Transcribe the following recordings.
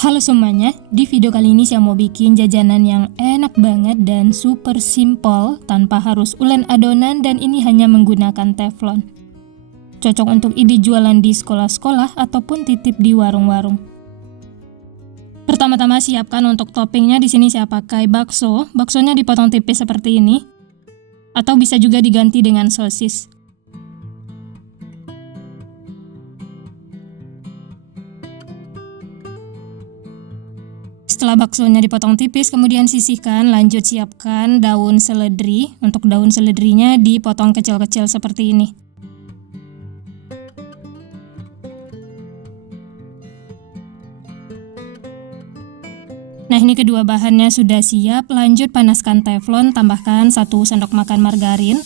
Halo semuanya, di video kali ini saya mau bikin jajanan yang enak banget dan super simple tanpa harus ulen adonan, dan ini hanya menggunakan teflon. Cocok untuk ide jualan di sekolah-sekolah ataupun titip di warung-warung. Pertama-tama siapkan untuk toppingnya. Di sini saya pakai bakso. Baksonya dipotong tipis seperti ini, atau bisa juga diganti dengan sosis. Setelah baksonya dipotong tipis, kemudian sisihkan, lanjut siapkan daun seledri. Untuk daun seledrinya dipotong kecil-kecil seperti ini. Nah, ini kedua bahannya sudah siap. Lanjut panaskan teflon, tambahkan 1 sendok makan margarin.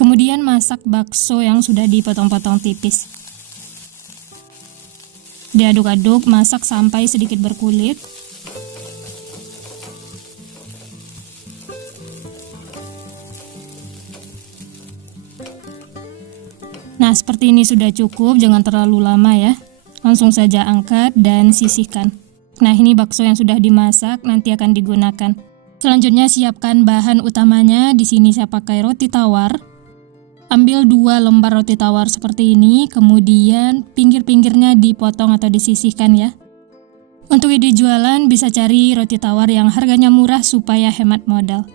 Kemudian masak bakso yang sudah dipotong-potong tipis. Diaduk-aduk, masak sampai sedikit berkulit. Nah, seperti ini sudah cukup, jangan terlalu lama ya. Langsung saja angkat dan sisihkan. Nah, ini bakso yang sudah dimasak, nanti akan digunakan. Selanjutnya siapkan bahan utamanya. Di sini saya pakai roti tawar. Ambil 2 lembar roti tawar seperti ini, kemudian pinggir-pinggirnya dipotong atau disisihkan ya. Untuk ide jualan bisa cari roti tawar yang harganya murah supaya hemat modal.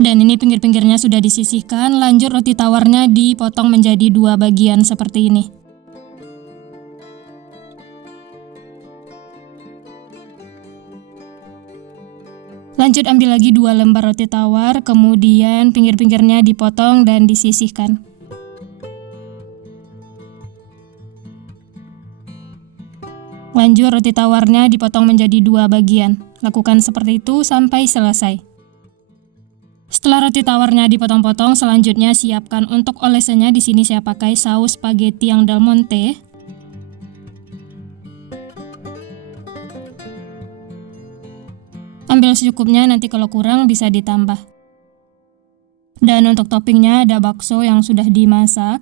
Dan ini pinggir-pinggirnya sudah disisihkan, lanjut roti tawarnya dipotong menjadi 2 bagian seperti ini. Lanjut ambil lagi 2 lembar roti tawar, kemudian pinggir-pinggirnya dipotong dan disisihkan. Lanjut roti tawarnya dipotong menjadi 2 bagian. Lakukan seperti itu sampai selesai. Setelah roti tawarnya dipotong-potong, selanjutnya siapkan untuk olesannya. Di sini saya pakai saus spaghetti yang Del Monte. Ambil secukupnya, nanti kalau kurang bisa ditambah. Dan untuk toppingnya ada bakso yang sudah dimasak.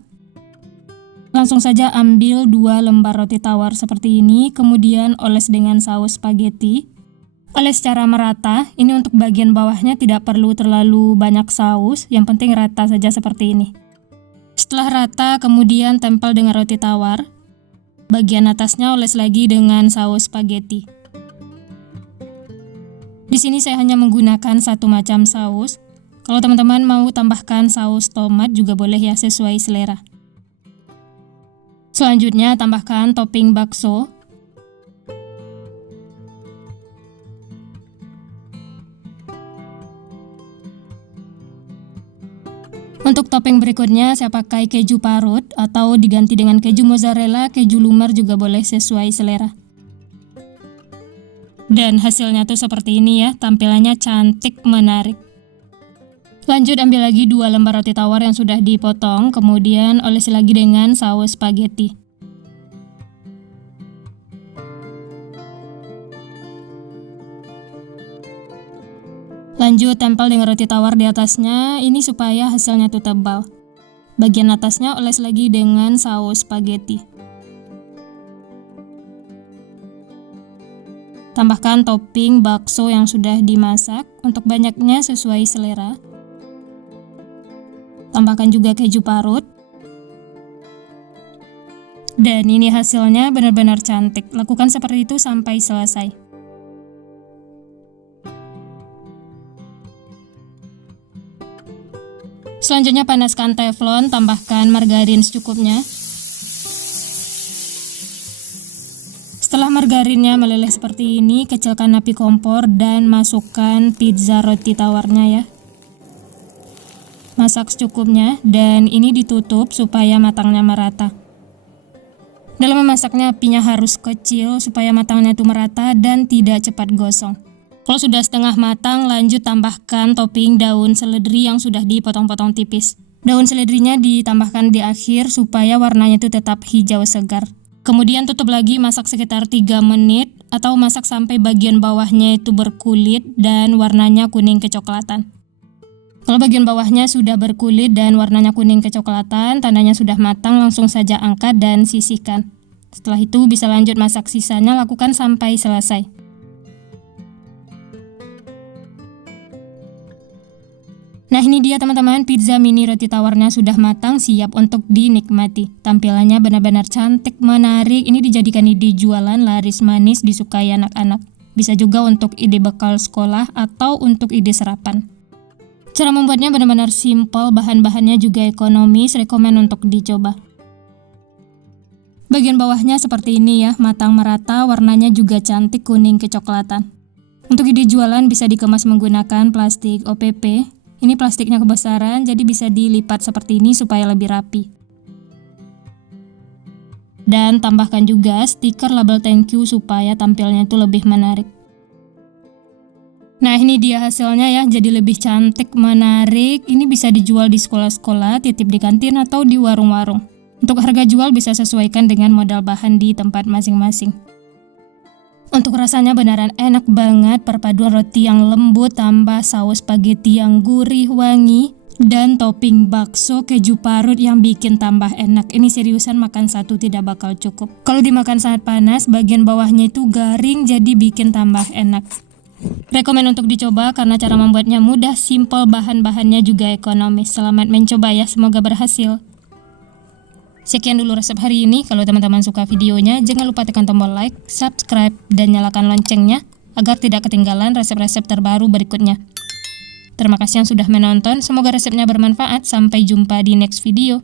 Langsung saja ambil 2 lembar roti tawar seperti ini, kemudian oles dengan saus spaghetti. Oles secara merata. Ini untuk bagian bawahnya tidak perlu terlalu banyak saus, yang penting rata saja seperti ini. Setelah rata, kemudian tempel dengan roti tawar. Bagian atasnya oles lagi dengan saus spaghetti. Di sini saya hanya menggunakan 1 macam saus. Kalau teman-teman mau tambahkan saus tomat juga boleh ya, sesuai selera. Selanjutnya tambahkan topping bakso. Untuk topping berikutnya saya pakai keju parut atau diganti dengan keju mozzarella, keju lumer juga boleh, sesuai selera. Dan hasilnya tuh seperti ini ya, tampilannya cantik, menarik. Lanjut ambil lagi 2 lembar roti tawar yang sudah dipotong, kemudian olesi lagi dengan saus spaghetti. Lanjut tempel dengan roti tawar di atasnya, ini supaya hasilnya tuh tebal. Bagian atasnya oles lagi dengan saus spaghetti. Tambahkan topping bakso yang sudah dimasak. Untuk banyaknya sesuai selera. Tambahkan juga keju parut. Dan ini hasilnya benar-benar cantik. Lakukan seperti itu sampai selesai. Selanjutnya panaskan teflon, tambahkan margarin secukupnya. Setelah margarinnya meleleh seperti ini, kecilkan api kompor dan masukkan pizza roti tawarnya ya. Masak secukupnya, dan ini ditutup supaya matangnya merata. Dalam memasaknya apinya harus kecil supaya matangnya itu merata dan tidak cepat gosong. Kalau sudah setengah matang, lanjut tambahkan topping daun seledri yang sudah dipotong-potong tipis. Daun seledrinya ditambahkan di akhir supaya warnanya itu tetap hijau segar. Kemudian tutup lagi, masak sekitar 3 menit atau masak sampai bagian bawahnya itu berkulit dan warnanya kuning kecoklatan. Kalau bagian bawahnya sudah berkulit dan warnanya kuning kecoklatan, tandanya sudah matang, langsung saja angkat dan sisihkan. Setelah itu bisa lanjut masak sisanya, lakukan sampai selesai. Nah ini dia teman-teman, pizza mini roti tawarnya sudah matang, siap untuk dinikmati. Tampilannya benar-benar cantik, menarik, ini dijadikan ide jualan, laris manis, disukai anak-anak. Bisa juga untuk ide bekal sekolah atau untuk ide sarapan. Cara membuatnya benar-benar simple, bahan-bahannya juga ekonomis, rekomen untuk dicoba. Bagian bawahnya seperti ini ya, matang merata, warnanya juga cantik kuning kecoklatan. Untuk ide jualan bisa dikemas menggunakan plastik OPP. Ini plastiknya kebesaran, jadi bisa dilipat seperti ini supaya lebih rapi. Dan tambahkan juga stiker label thank you supaya tampilnya itu lebih menarik. Nah ini dia hasilnya ya, jadi lebih cantik, menarik. Ini bisa dijual di sekolah-sekolah, titip di kantin atau di warung-warung. Untuk harga jual bisa sesuaikan dengan modal bahan di tempat masing-masing. Untuk rasanya beneran enak banget, perpaduan roti yang lembut tambah saus spaghetti yang gurih, wangi, dan topping bakso keju parut yang bikin tambah enak. Ini seriusan makan satu tidak bakal cukup. Kalau dimakan saat panas, bagian bawahnya itu garing jadi bikin tambah enak. Rekomen untuk dicoba karena cara membuatnya mudah, simple, bahan-bahannya juga ekonomis. Selamat mencoba ya, semoga berhasil. Sekian dulu resep hari ini. Kalau teman-teman suka videonya, jangan lupa tekan tombol like, subscribe, dan nyalakan loncengnya agar tidak ketinggalan resep-resep terbaru berikutnya. Terima kasih yang sudah menonton, semoga resepnya bermanfaat. Sampai jumpa di next video.